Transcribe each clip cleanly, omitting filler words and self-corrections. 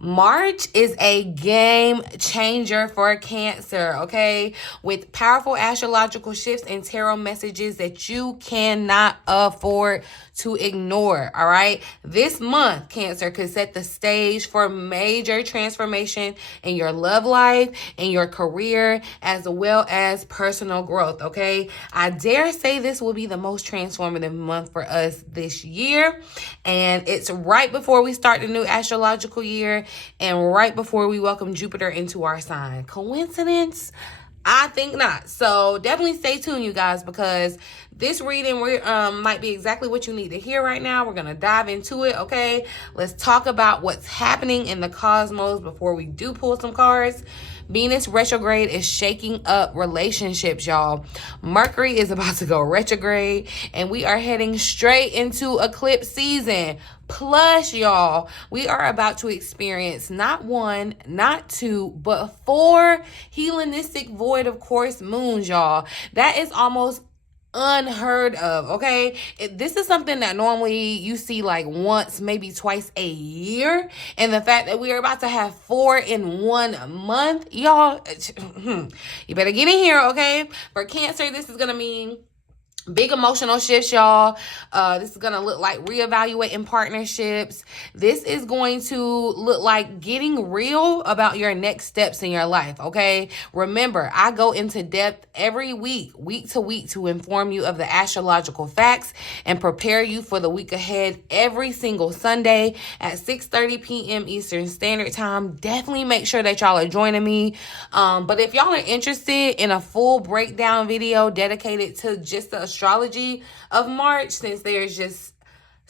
March is a game changer for Cancer, okay? With powerful astrological shifts and tarot messages that you cannot afford to ignore, all right? This month, Cancer, could set the stage for major transformation in your love life, in your career, as well as personal growth, okay? I dare say this will be the most transformative month for us this year, and it's right before we start the new astrological year and right before we welcome Jupiter into our sign. Coincidence? I think not. So definitely stay tuned, you guys, because this reading might be exactly what you need to hear right now. We're going to dive into it, okay? Let's talk about what's happening in the cosmos before we do pull some cards. Venus retrograde is shaking up relationships, y'all. Mercury is about to go retrograde, and we are heading straight into eclipse season. Plus, y'all, we are about to experience not one, not two, but 4 Hellenistic void of course moons, y'all. That is almost unheard of, okay? This is something that normally you see like once, maybe twice a year. And the fact that we are about to have 4 in 1 month, y'all, you better get in here, okay? For Cancer, this is going to mean big emotional shifts, y'all. This is going to look like reevaluating partnerships. This is going to look like getting real about your next steps in your life, okay? Remember, I go into depth every week to week, to inform you of the astrological facts and prepare you for the week ahead every single Sunday at 6:30 p.m. Eastern Standard Time. Definitely make sure that y'all are joining me. But if y'all are interested in a full breakdown video dedicated to just the astrology of March, since there's just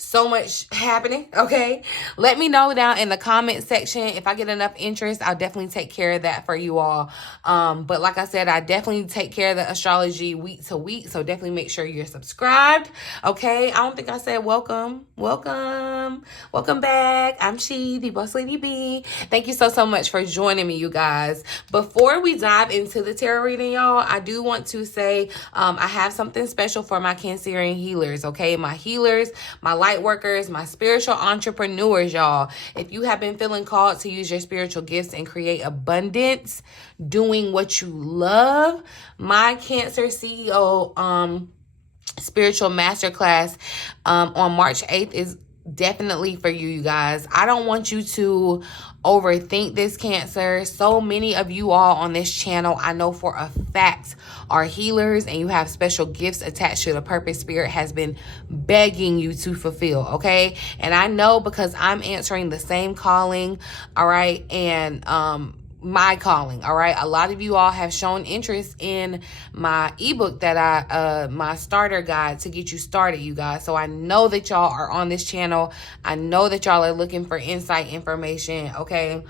so much happening, okay? Let me know down in the comment section. If I get enough interest, I'll definitely take care of that for you all. But like I said, I definitely take care of the astrology week to week, so definitely make sure you're subscribed, okay? I don't think I said welcome back. I'm She, the Boss Lady B. Thank you so much for joining me, you guys. Before we dive into the tarot reading, y'all, I do want to say I have something special for my Cancerian healers, okay? My healers, my light workers, my spiritual entrepreneurs, y'all. If you have been feeling called to use your spiritual gifts and create abundance doing what you love, my Cancer CEO spiritual masterclass on March 8th is definitely for you, you guys. I don't want you to overthink this, Cancer. So many of you all on this channel, I know for a fact, are healers, and you have special gifts attached to the purpose Spirit has been begging you to fulfill, okay? And I know because I'm answering the same calling, all right, and my calling, all right? A lot of you all have shown interest in my ebook that my starter guide to get you started, you guys. So I know that y'all are on this channel. I know that y'all are looking for insight information, okay?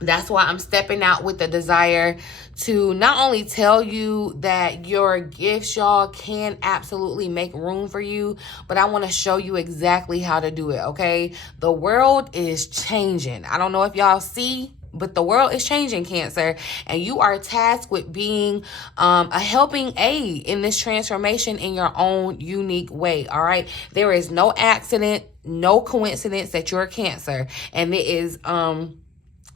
That's why I'm stepping out with the desire to not only tell you that your gifts, y'all, can absolutely make room for you, but I want to show you exactly how to do it, okay? The world is changing. I don't know if y'all see, but the world is changing, Cancer, and you are tasked with being a helping aid in this transformation in your own unique way, all right? There is no accident, no coincidence that you're a Cancer, and it is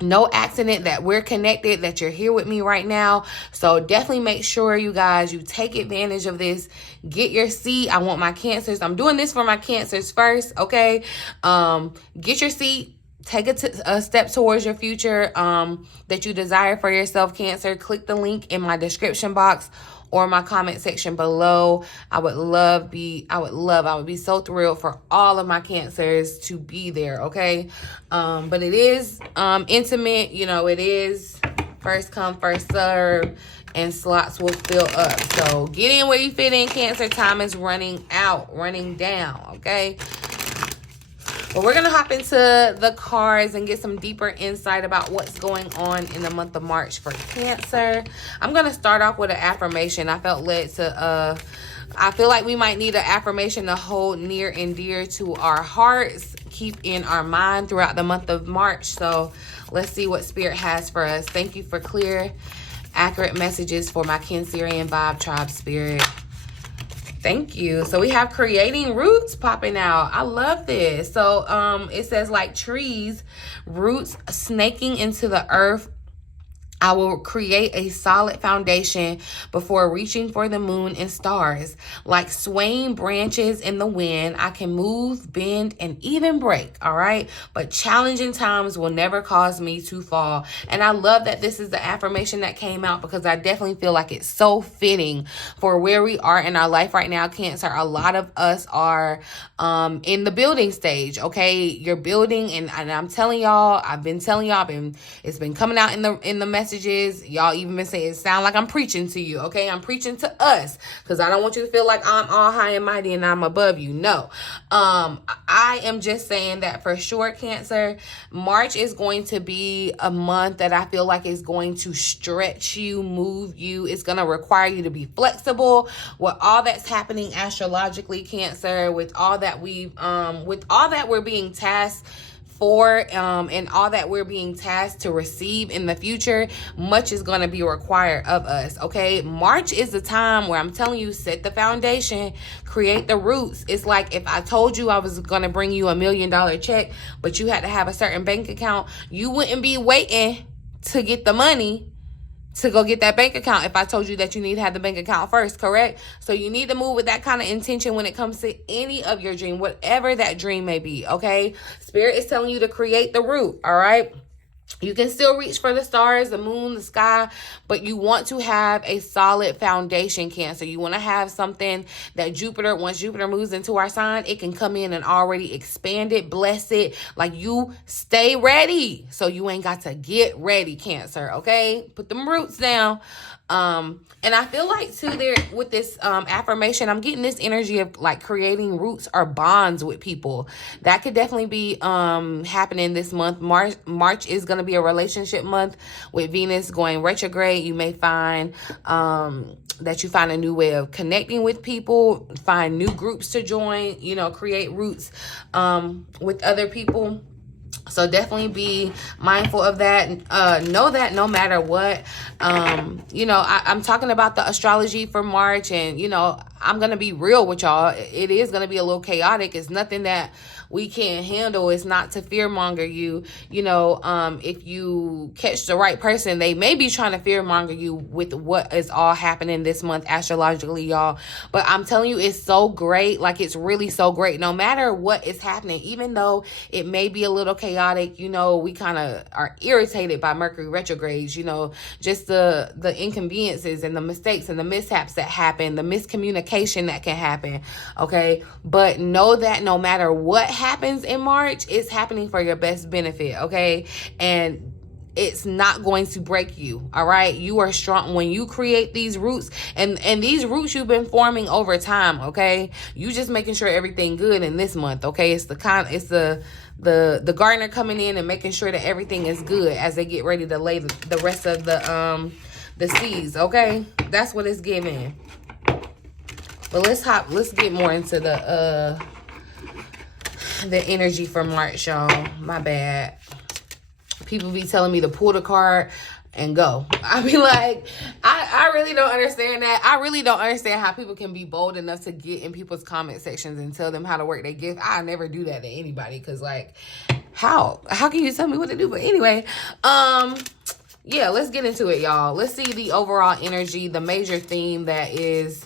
no accident that we're connected, that you're here with me right now. So definitely make sure, you guys, you take advantage of this. Get your seat. I want my Cancers. I'm doing this for my Cancers first, okay? Get your seat. Take a step towards your future that you desire for yourself, Cancer. Click the link in my description box or my comment section below. I would be so thrilled for all of my Cancers to be there, okay? But it is intimate, you know, it is first come, first serve, and slots will fill up. So get in where you fit in, Cancer. Time is running down, okay? But we're going to hop into the cards and get some deeper insight about what's going on in the month of March for Cancer. I'm going to start off with an affirmation. I felt led to, I feel like we might need an affirmation to hold near and dear to our hearts, keep in our mind throughout the month of March. So let's see what Spirit has for us. Thank you for clear, accurate messages for my Cancerian vibe tribe, Spirit. Thank you. So we have creating roots popping out. I love this. So it says like trees, roots snaking into the earth. I will create a solid foundation before reaching for the moon and stars. Like swaying branches in the wind, I can move, bend, and even break, all right? But challenging times will never cause me to fall. And I love that this is the affirmation that came out, because I definitely feel like it's so fitting for where we are in our life right now, Cancer. A lot of us are in the building stage, okay? You're building, and I'm telling y'all, I've been telling y'all, it's been coming out in the messages. Y'all even been saying it sound like I'm preaching to you, okay? I'm preaching to us, because I don't want you to feel like I'm all high and mighty and I'm above you. No. I am just saying that for sure, Cancer, March is going to be a month that I feel like is going to stretch you, move you. It's going to require you to be flexible with all that's happening astrologically, Cancer, with all that we're being tasked for, and all that we're being tasked to receive in the future. Much is going to be required of us, okay? March is the time where I'm telling you, set the foundation, create the roots. It's like if I told you I was going to bring you $1 million check, but you had to have a certain bank account, you wouldn't be waiting to get the money to go get that bank account if I told you that you need to have the bank account first, correct? So you need to move with that kind of intention when it comes to any of your dream, whatever that dream may be, okay? Spirit is telling you to create the root, all right? You can still reach for the stars, the moon, the sky, but you want to have a solid foundation, Cancer. You want to have something that once Jupiter moves into our sign, it can come in and already expand it, bless it. Like, you stay ready, so you ain't got to get ready, Cancer, okay? Put them roots down. And I feel like too, there with this affirmation, I'm getting this energy of like creating roots or bonds with people. That could definitely be happening this month. March is going to be a relationship month with Venus going retrograde. You may find that you find a new way of connecting with people, find new groups to join, create roots with other people. So definitely be mindful of that. Know that no matter what, I'm talking about the astrology for March, and, I'm going to be real with y'all. It is going to be a little chaotic. It's nothing that we can't handle. It's not to fearmonger you. If you catch the right person, they may be trying to fearmonger you with what is all happening this month astrologically, y'all. But I'm telling you, it's so great. Like, it's really so great. No matter what is happening, even though it may be a little chaotic, we kind of are irritated by Mercury retrogrades, just the inconveniences and the mistakes and the mishaps that happen, the miscommunication that can happen, okay? But know that no matter what happens in March, it's happening for your best benefit, okay? And it's not going to break you, all right? You are strong when you create these roots, and these roots you've been forming over time, okay? You just making sure everything good in this month, okay? It's the gardener coming in and making sure that everything is good as they get ready to lay the rest of the seeds, okay? That's what it's giving. But let's get more into the energy for March, y'all. My bad. People be telling me to pull the card and go. I be like, I really don't understand that. I really don't understand how people can be bold enough to get in people's comment sections and tell them how to work their gift. I never do that to anybody, because, like, how can you tell me what to do? But anyway, yeah, let's get into it, y'all. Let's see the overall energy, the major theme that is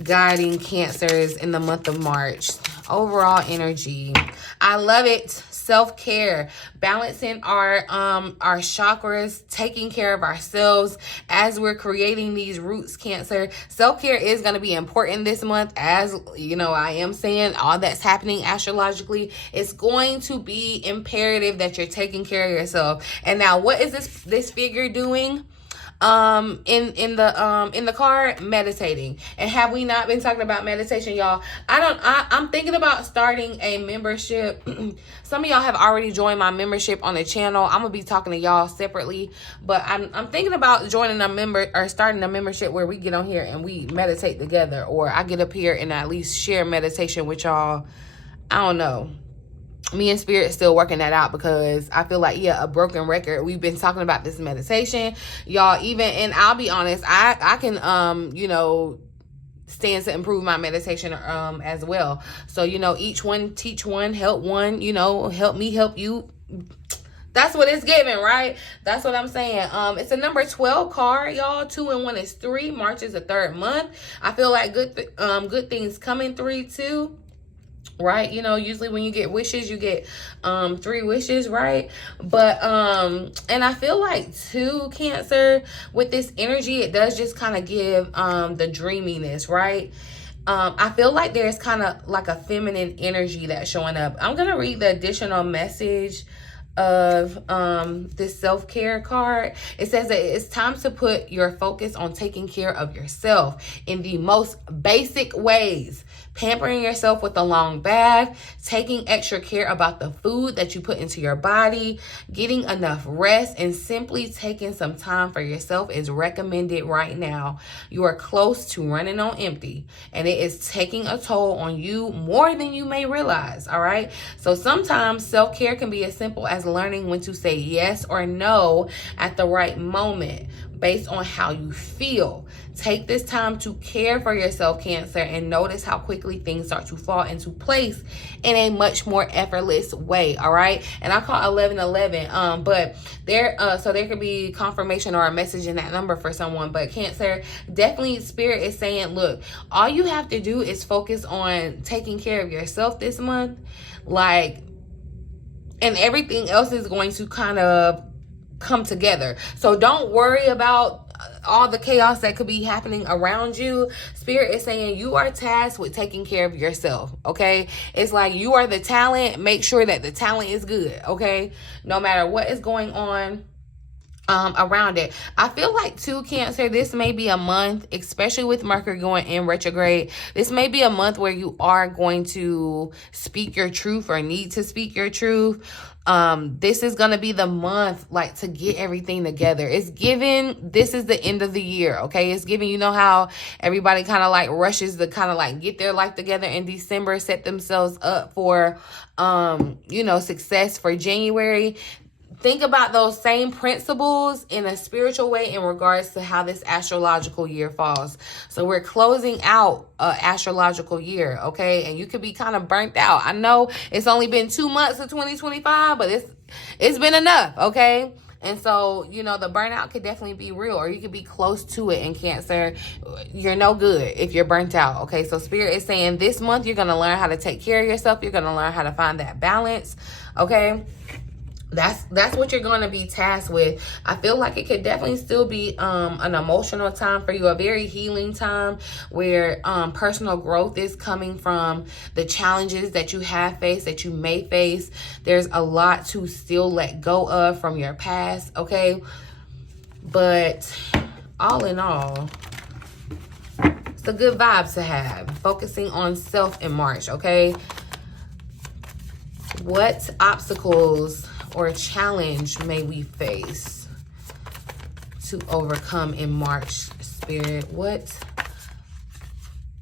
guiding Cancers in the month of March. Overall energy. I love it. Self-care, balancing our chakras, taking care of ourselves as we're creating these roots, Cancer. Self-care is going to be important this month, as I am saying, all that's happening astrologically. It's going to be imperative that you're taking care of yourself. And now, what is this figure doing? In the card? Meditating. And have we not been talking about meditation, y'all? I'm thinking about starting a membership. Some of y'all have already joined my membership on the channel. I'm gonna be talking to y'all separately, but I'm thinking about joining starting a membership where we get on here and we meditate together, or I get up here and at least share meditation with y'all. I don't know. Me and Spirit still working that out, because I feel like, a broken record. We've been talking about this meditation, y'all, and I'll be honest, I can, stands to improve my meditation as well. So, you know, each one, teach one, help one, you know, help me, help you. That's what it's giving, right? That's what I'm saying. It's a number 12 card, y'all. 2 and 1 is 3. March is the 3rd month. I feel like good things coming 3 too. Right? You know, usually when you get wishes, you get 3 wishes, right? But and I feel like too, Cancer, with this energy, it does just kind of give the dreaminess, right? I feel like there's kind of like a feminine energy that's showing up. I'm gonna read the additional message of this self-care card. It says that it's time to put your focus on taking care of yourself in the most basic ways. Pampering yourself with a long bath, taking extra care about the food that you put into your body, getting enough rest, and simply taking some time for yourself is recommended right now. You are close to running on empty, and it is taking a toll on you more than you may realize, all right? So sometimes self-care can be as simple as learning when to say yes or no at the right moment based on how you feel. Take this time to care for yourself, Cancer, and notice how quickly things start to fall into place in a much more effortless way, all right? And I call 1111, but so there could be confirmation or a message in that number for someone. But Cancer, definitely Spirit is saying, look, all you have to do is focus on taking care of yourself this month, like, and everything else is going to kind of come together. So don't worry about all the chaos that could be happening around you. Spirit is saying you are tasked with taking care of yourself, okay? It's like you are the talent. Make sure that the talent is good, okay? No matter what is going on around it. I feel like too, Cancer, this may be a month, especially with Mercury going in retrograde. This may be a month where you are going to speak your truth or need to speak your truth. This is going to be the month, like, to get everything together. It's giving, this is the end of the year, okay? It's giving, you know how everybody kind of like rushes to kind of like get their life together in December, set themselves up for, you know, success for January. Think about those same principles in a spiritual way in regards to how this astrological year falls. So we're closing out an astrological year, okay? And you could be kind of burnt out. I know it's only been 2 months of 2025, but it's been enough, okay? And so, you know, the burnout could definitely be real, or you could be close to it in Cancer. You're no good if you're burnt out, okay? So Spirit is saying this month you're going to learn how to take care of yourself. You're going to learn how to find that balance, okay? That's what you're going to be tasked with. I feel like it could definitely still be an emotional time for you, a very healing time where personal growth is coming from the challenges that you have faced, that you may face. There's a lot to still let go of from your past, okay? But all in all, it's a good vibe to have. Focusing on self in March, okay? What obstacles or challenge may we face to overcome in March, Spirit? What?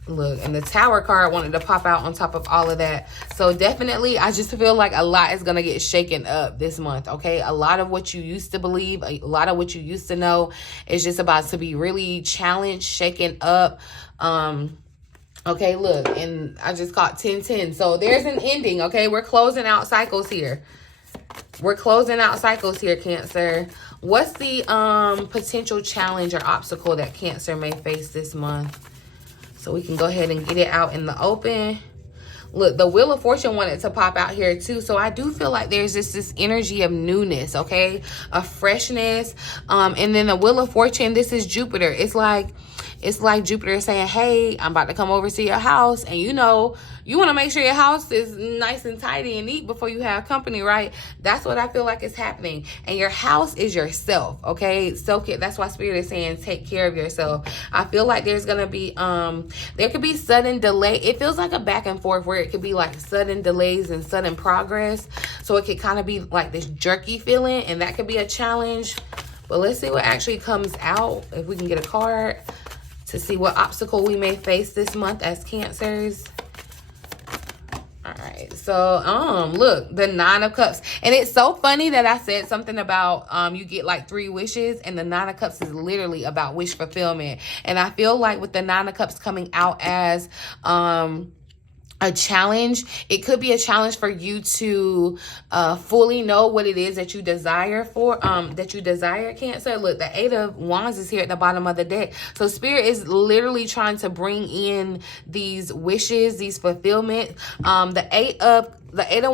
Look, and the Tower card wanted to pop out on top of all of that. So definitely, I just feel like a lot is going to get shaken up this month, okay? A lot of what you used to believe, a lot of what you used to know is just about to be really challenged, shaken up. Okay, look, and I just got 1010. So there's an ending, okay? We're closing out cycles here. We're closing out cycles here, Cancer. What's the potential challenge or obstacle that Cancer may face this month? So we can go ahead and get it out in the open. Look, the Wheel of Fortune wanted to pop out here too. So I do feel like there's just this energy of newness, okay? Of freshness. And then the Wheel of Fortune, this is Jupiter. It's like Jupiter saying, hey, I'm about to come over to your house. And you know, you want to make sure your house is nice and tidy and neat before you have company, right? That's what I feel like is happening. And your house is yourself, okay? Self-care. That's why Spirit is saying take care of yourself. I feel like there's going to be, there could be sudden delay. It feels like a back and forth where it could be like sudden delays and sudden progress. So it could kind of be like this jerky feeling, and that could be a challenge. But let's see what actually comes out. If we can get a card to see what obstacle we may face this month as Cancers. All right, So, look, the Nine of Cups. And it's so funny that I said something about you get like 3 wishes, and the Nine of Cups is literally about wish fulfillment. And I feel like with the Nine of Cups coming out as a challenge, it could be a challenge for you to fully know what it is that you desire Cancer. Look, the Eight of Wands is here at the bottom of the deck. So Spirit is literally trying to bring in these wishes, these fulfillment. The Eight of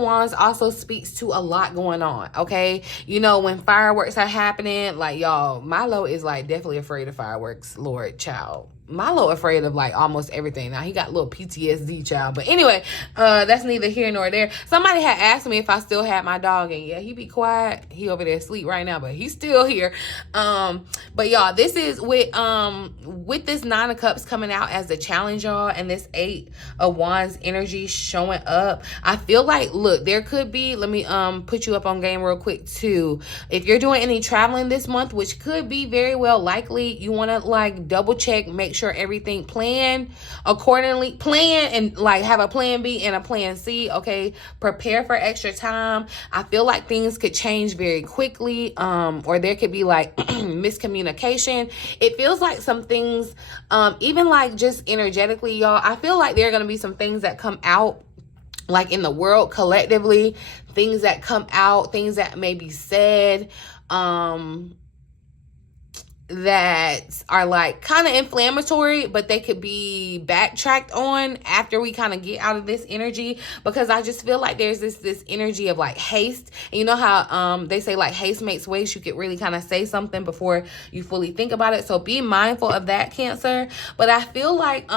Wands also speaks to a lot going on, okay? You know, when fireworks are happening, like, y'all, Milo is like definitely afraid of fireworks, Lord, child. Milo afraid of like almost everything. Now he got a little PTSD, child. But anyway, that's neither here nor there. Somebody had asked me if I still had my dog, and yeah, he be quiet. He over there asleep right now, but he's still here. But y'all, this is with this Nine of Cups coming out as the challenge, y'all, and this Eight of Wands energy showing up. I feel like, look, there could be, let me put you up on game real quick too. If you're doing any traveling this month, which could be very well likely, you want to like double check, make sure everything planned accordingly, and like have a plan B and a plan C, okay? Prepare for extra time. I feel like things could change very quickly, or there could be like miscommunication. It feels like some things, even like just energetically, y'all, I feel like there are going to be some things that come out like in the world collectively, things that come out, things that may be said, that are like kind of inflammatory, but they could be backtracked on after we kind of get out of this energy, because I just feel like there's this energy of like haste. And you know how they say like haste makes waste. You could really kind of say something before you fully think about it. So be mindful of that, Cancer. But I feel like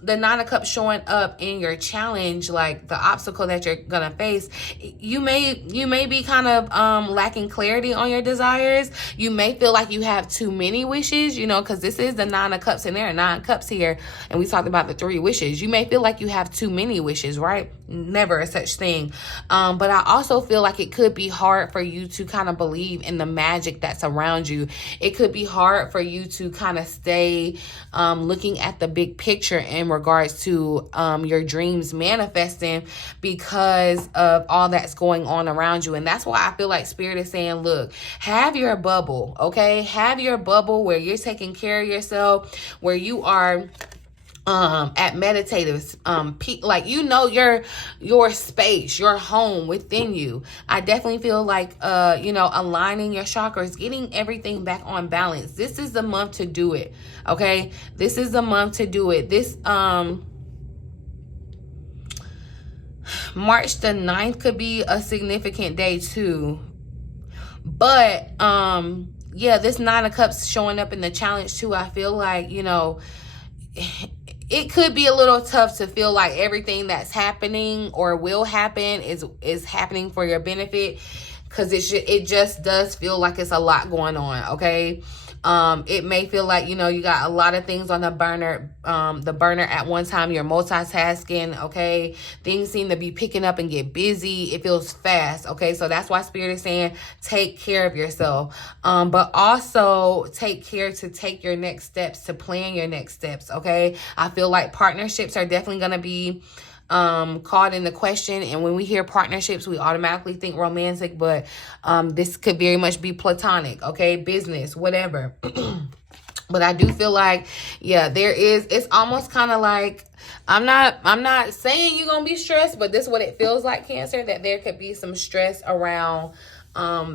the Nine of Cups showing up in your challenge, like the obstacle that you're gonna face, you may be kind of lacking clarity on your desires. You may feel like you have too many wishes, you know, because this is the Nine of Cups and there are 9 cups here, and we talked about the 3 wishes. You may feel like you have too many wishes, right? Never a such thing. But I also feel like it could be hard for you to kind of believe in the magic that's around you. It could be hard for you to kind of stay looking at the big picture in regards to your dreams manifesting, because of all that's going on around you. And that's why I feel like Spirit is saying, look, have your bubble, okay? Have your bubble where you're taking care of yourself, where you are at meditative peak, like, you know, your space, your home within you. I definitely feel like you know, aligning your chakras, getting everything back on balance. This is the month to do it, okay? This is the month to do it. This March the 9th could be a significant day too. But yeah, this Nine of Cups showing up in the challenge too, I feel like, you know, it could be a little tough to feel like everything that's happening or will happen is happening for your benefit, because it just does feel like it's a lot going on, okay? It may feel like, you know, you got a lot of things on the burner at one time. You're multitasking, okay? Things seem to be picking up and get busy. It feels fast, okay? So that's why Spirit is saying take care of yourself, but also take care to take your next steps, to plan your next steps, okay? I feel like partnerships are definitely going to be called into question. And when we hear partnerships, we automatically think romantic, but this could very much be platonic, okay? Business, whatever. But I do feel like, yeah, it's almost kind of like, I'm not saying you're gonna be stressed, but this is what it feels like, Cancer, that there could be some stress around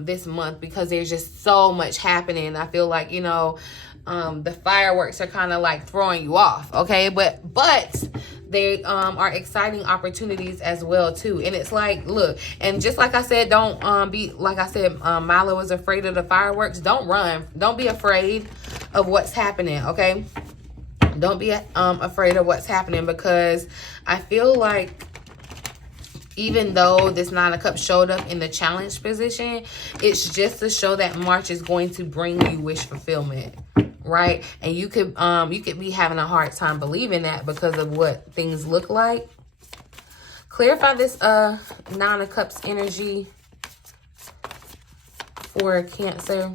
this month, because there's just so much happening. I feel like, you know, the fireworks are kind of like throwing you off, okay? But they are exciting opportunities as well too. And it's like, look, and just like I said, don't be, like I said, Milo was afraid of the fireworks. Don't run. Don't be afraid of what's happening, okay? Don't be afraid of what's happening, because I feel like even though this Nine of Cups showed up in the challenge position, it's just to show that March is going to bring you wish fulfillment, right? And you could be having a hard time believing that because of what things look like. Clarify this Nine of Cups energy for Cancer.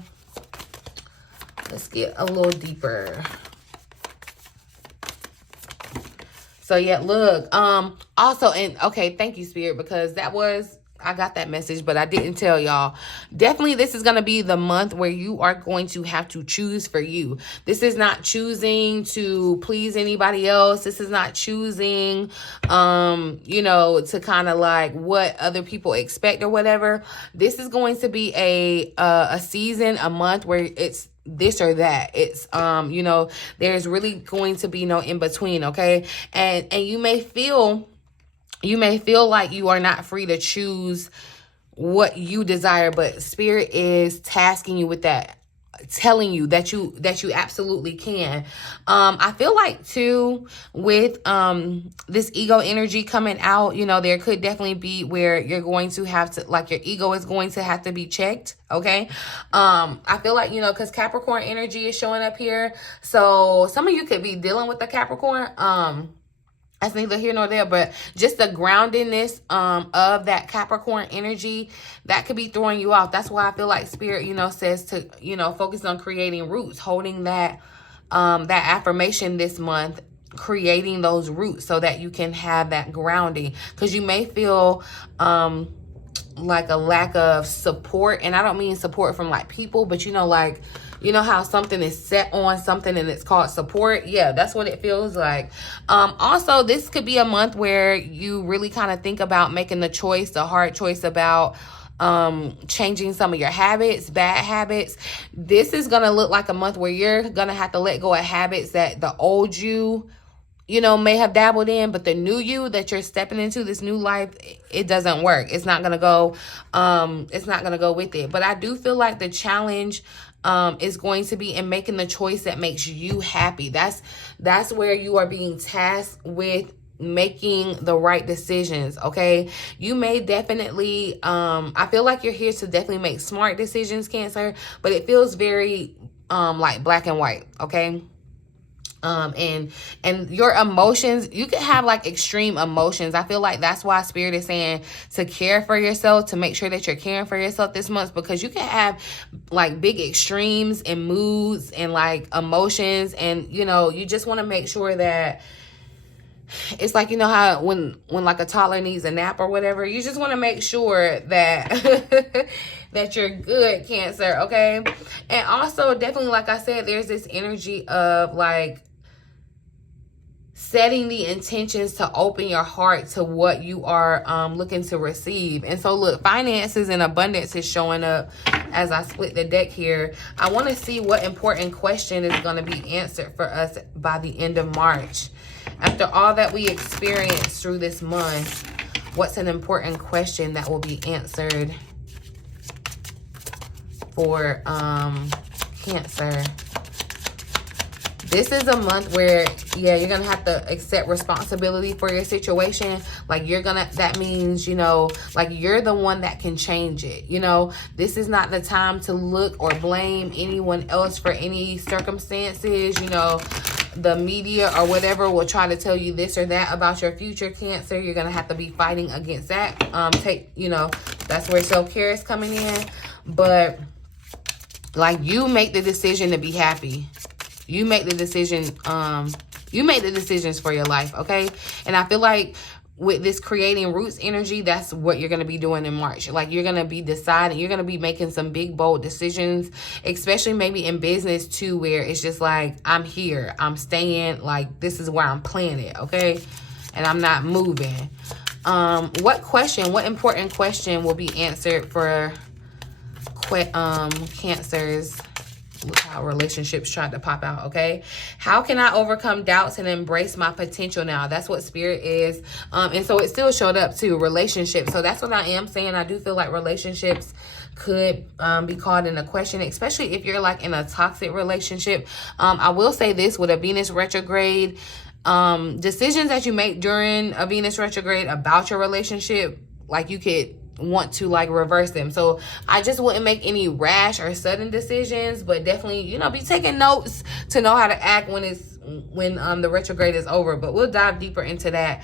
Let's get a little deeper. So yeah, look, also, and okay, thank you, Spirit, because I got that message, but I didn't tell y'all. Definitely, this is going to be the month where you are going to have to choose for you. This is not choosing to please anybody else. This is not choosing, to kind of like what other people expect or whatever. This is going to be a season, a month where it's this or that. It's there's really going to be no in between. Okay. And you may feel like you are not free to choose what you desire, but Spirit is tasking you with that, telling you that you absolutely can. I feel like too, with this ego energy coming out, there could definitely be where you're going to have to, like, your ego is going to have to be checked. Okay. I feel like, because Capricorn energy is showing up here. So some of you could be dealing with the Capricorn. That's neither here nor there, but just the groundedness of that Capricorn energy, that could be throwing you off. That's why I feel like Spirit, says to, focus on creating roots, holding that affirmation this month, creating those roots so that you can have that grounding. Because you may feel like a lack of support, and I don't mean support from like people, but how something is set on something and it's called support. Yeah, that's what it feels like. Also, this could be a month where you really kind of think about making the hard choice about changing some of your habits, bad habits. This is going to look like a month where you're going to have to let go of habits that the old you, may have dabbled in, but the new you that you're stepping into, this new life, it doesn't work. It's not going to go, with it. But I do feel like the challenge is going to be in making the choice that makes you happy. That's where you are being tasked with making the right decisions. Okay. You may definitely, I feel like you're here to definitely make smart decisions, Cancer, but it feels very, like black and white. Okay. And your emotions, you can have like extreme emotions. I feel like that's why Spirit is saying to care for yourself, to make sure that you're caring for yourself this month, because you can have like big extremes and moods and like emotions. And, you just want to make sure that it's like, how when like a toddler needs a nap or whatever, you just want to make sure that that you're good, Cancer. Okay. And also definitely, like I said, there's this energy of like setting the intentions to open your heart to what you are looking to receive. And so look, finances and abundance is showing up as I split the deck here. I want to see what important question is going to be answered for us by the end of March. After all that we experienced through this month, what's an important question that will be answered for Cancer? This is a month where, yeah, you're going to have to accept responsibility for your situation. Like that means, like you're the one that can change it. This is not the time to look or blame anyone else for any circumstances. The media or whatever will try to tell you this or that about your future, Cancer. You're going to have to be fighting against that. That's where self-care is coming in. But like, you make the decision to be happy. You make the decision, you make the decisions for your life, okay? And I feel like with this creating roots energy, that's what you're going to be doing in March. Like, you're going to be deciding, you're going to be making some big, bold decisions, especially maybe in business too, where it's just like, I'm here, I'm staying, like, this is where I'm planted, okay? And I'm not moving. What important question will be answered for Cancers? Look how relationships tried to pop out, okay? How can I overcome doubts and embrace my potential now? That's what Spirit is. And so it still showed up too, relationships. So that's what I am saying. I do feel like relationships could be called into question, especially if you're like in a toxic relationship. I will say this, with a Venus retrograde, decisions that you make during a Venus retrograde about your relationship, like you could want to like reverse them. So I just wouldn't make any rash or sudden decisions, but definitely, be taking notes to know how to act when the retrograde is over. But we'll dive deeper into that.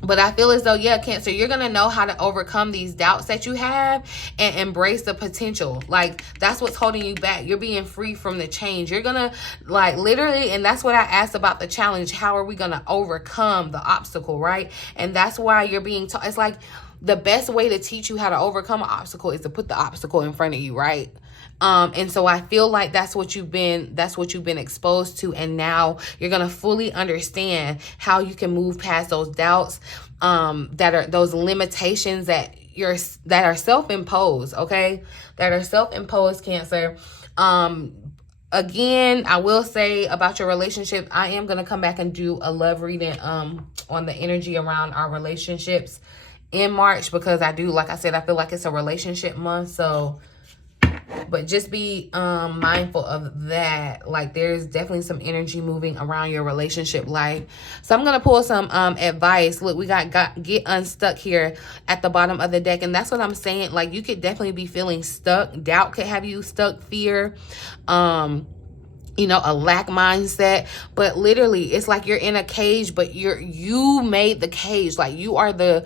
But I feel as though, yeah, Cancer, you're going to know how to overcome these doubts that you have and embrace the potential. Like, that's what's holding you back. You're being free from the change. You're going to, like, literally, and that's what I asked about the challenge. How are we going to overcome the obstacle, right? And that's why you're being taught. It's like the best way to teach you how to overcome an obstacle is to put the obstacle in front of you, right? And so I feel like that's what you've been exposed to. And now you're going to fully understand how you can move past those doubts, that are those limitations that are self-imposed. Okay. That are self-imposed, Cancer. Again, I will say about your relationship, I am going to come back and do a love reading, on the energy around our relationships in March, because I do, like I said, I feel like it's a relationship month. So, but just be mindful of that. Like, there's definitely some energy moving around your relationship life. So I'm going to pull some advice. Look, we got get unstuck here at the bottom of the deck. And that's what I'm saying. Like, you could definitely be feeling stuck. Doubt could have you stuck. Fear. You know, a lack mindset. But literally, it's like you're in a cage, but you made the cage. Like, you are the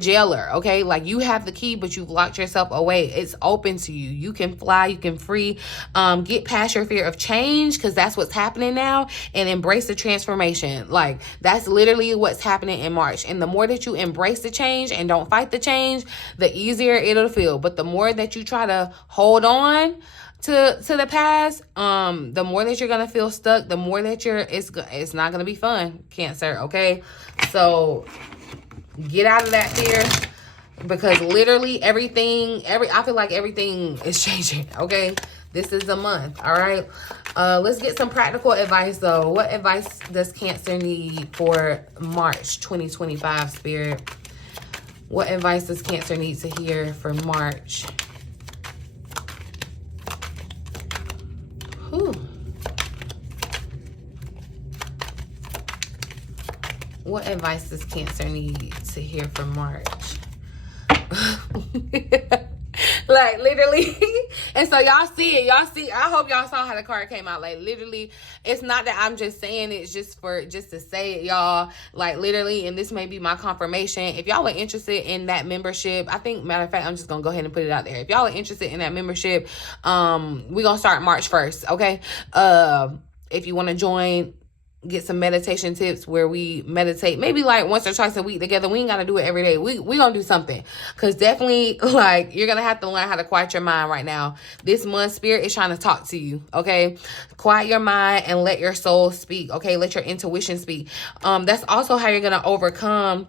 jailer, okay? Like, you have the key, but you've locked yourself away. It's open to you. You can fly, you can free. Get past your fear of change, because that's what's happening now, and embrace the transformation. Like, that's literally what's happening in March. And the more that you embrace the change and don't fight the change, the easier it'll feel. But the more that you try to hold on to the past, the more that you're gonna feel stuck, the more that it's not gonna be fun, Cancer. Okay, so get out of that fear, because literally I feel like everything is changing. Okay, this is the month. All right, let's get some practical advice though. What advice does Cancer need for March 2025, Spirit? What advice does Cancer need to hear for March? Whew. What advice does Cancer need to hear for March? Like, literally. And so y'all see it. I hope y'all saw how the card came out. Like, literally, it's not that I'm just saying it just to say it, y'all. Like, literally, and this may be my confirmation. If y'all are interested in that membership, I think, matter of fact, I'm just gonna go ahead and put it out there. If y'all are interested in that membership, we're gonna start March 1st. Okay. If you want to join, get some meditation tips where we meditate maybe like once or twice a week together. We ain't got to do it every day. We gonna do something, because definitely, like, you're gonna have to learn how to quiet your mind right now. This month, Spirit is trying to talk to you. Okay, quiet your mind and let your soul speak. Okay, let your intuition speak. That's also how you're gonna overcome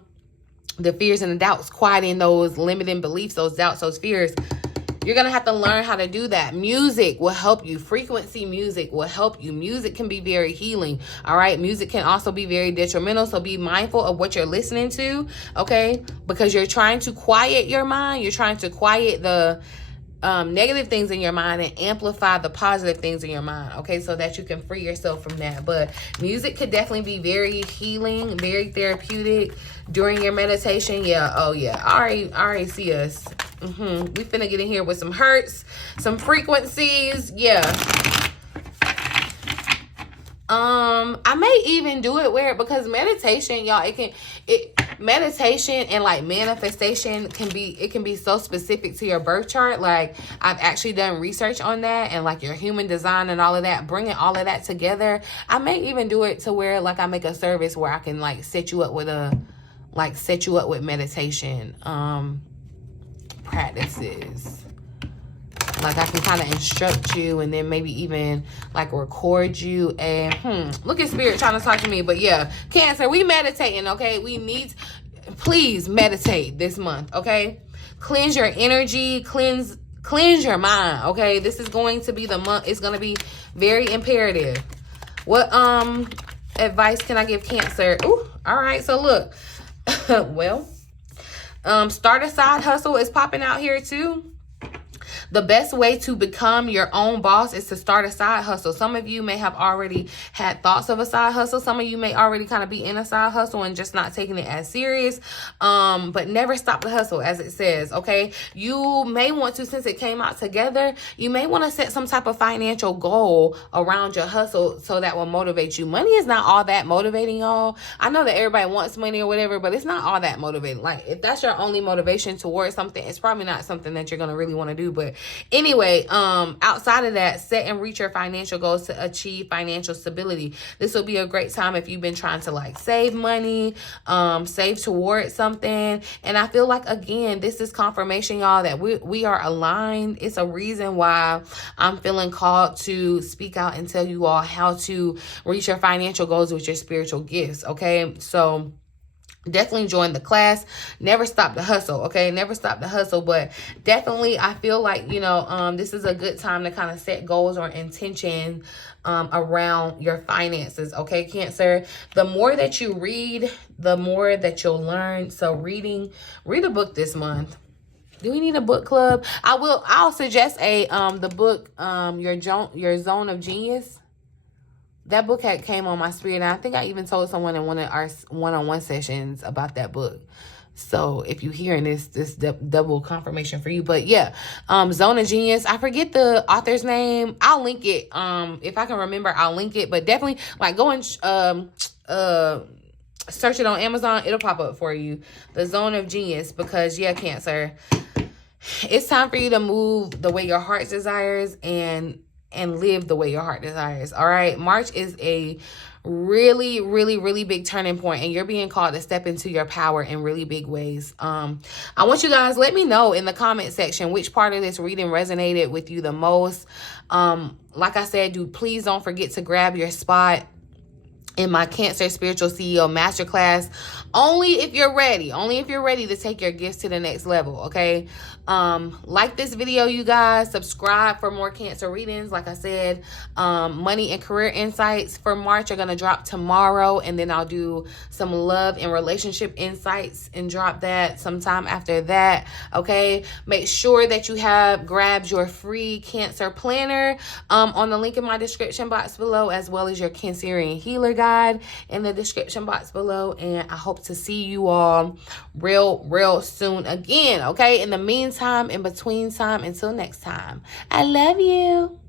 the fears and the doubts, quieting those limiting beliefs, those doubts, those fears. You're going to have to learn how to do that. Music will help you. Frequency music will help you. Music can be very healing. All right. Music can also be very detrimental. So be mindful of what you're listening to. Okay. Because you're trying to quiet your mind. You're trying to quiet the negative things in your mind and amplify the positive things in your mind. Okay. So that you can free yourself from that. But music could definitely be very healing, very therapeutic during your meditation. Yeah. Oh yeah. I already see us. We finna get in here with some hertz, some frequencies. Yeah. I may even do it where, because meditation, y'all, meditation and like manifestation can be so specific to your birth chart. Like, I've actually done research on that, and like your human design and all of that, bringing all of that together. I may even do it to where, like, I make a service where I can like set you up with meditation practices. Like, I can kind of instruct you and then maybe even like record you. And look at Spirit trying to talk to me. But yeah, Cancer, we meditating. Okay, we need, please meditate this month. Okay, cleanse your energy, cleanse your mind. Okay, this is going to be the month. It's going to be very imperative. What advice can I give Cancer? Ooh, all right. So look, well, start a side hustle is popping out here too. The best way to become your own boss is to start a side hustle. Some of you may have already had thoughts of a side hustle. Some of you may already kind of be in a side hustle and just not taking it as serious. But never stop the hustle, as it says, okay? You may want to, since it came out together, you may want to set some type of financial goal around your hustle so that will motivate you. Money is not all that motivating, y'all. I know that everybody wants money or whatever, but it's not all that motivating. Like, if that's your only motivation towards something, it's probably not something that you're going to really want to do. But anyway, outside of that, set and reach your financial goals to achieve financial stability. This will be a great time if you've been trying to like save money, save towards something. And I feel like, again, this is confirmation, y'all, that we are aligned. It's a reason why I'm feeling called to speak out and tell you all how to reach your financial goals with your spiritual gifts. Okay, so definitely join the class. Never stop the hustle, okay? Never stop the hustle. But definitely, I feel like, you know, this is a good time to kind of set goals or intention around your finances, okay, Cancer? The more that you read, the more that you'll learn. So read a book this month. Do we need a book club? I'll suggest the book Your Zone of Genius. That book came on my spirit, and I think I even told someone in one of our one-on-one sessions about that book. So if you're hearing this double confirmation for you. But yeah, Zone of Genius. I forget the author's name. I'll link it. If I can remember, I'll link it. But definitely, like, go and search it on Amazon. It'll pop up for you. The Zone of Genius. Because yeah, Cancer, it's time for you to move the way your heart desires and live the way your heart desires. All right. March is a really, really, really big turning point, and you're being called to step into your power in really big ways. I want you guys, let me know in the comment section which part of this reading resonated with you the most. Like I said, please don't forget to grab your spot in my Cancer Spiritual CEO Masterclass. Only if you're ready to take your gifts to the next level, okay? Like this video, you guys. Subscribe for more Cancer readings. Like I said, money and career insights for March are going to drop tomorrow, and then I'll do some love and relationship insights and drop that sometime after that, okay? Make sure that you have grabbed your free Cancer planner on the link in my description box below, as well as your Cancerian Healer Guide in the description box below, and I hope to see you all real soon again, okay? In the meantime, in between time, until next time, I love you.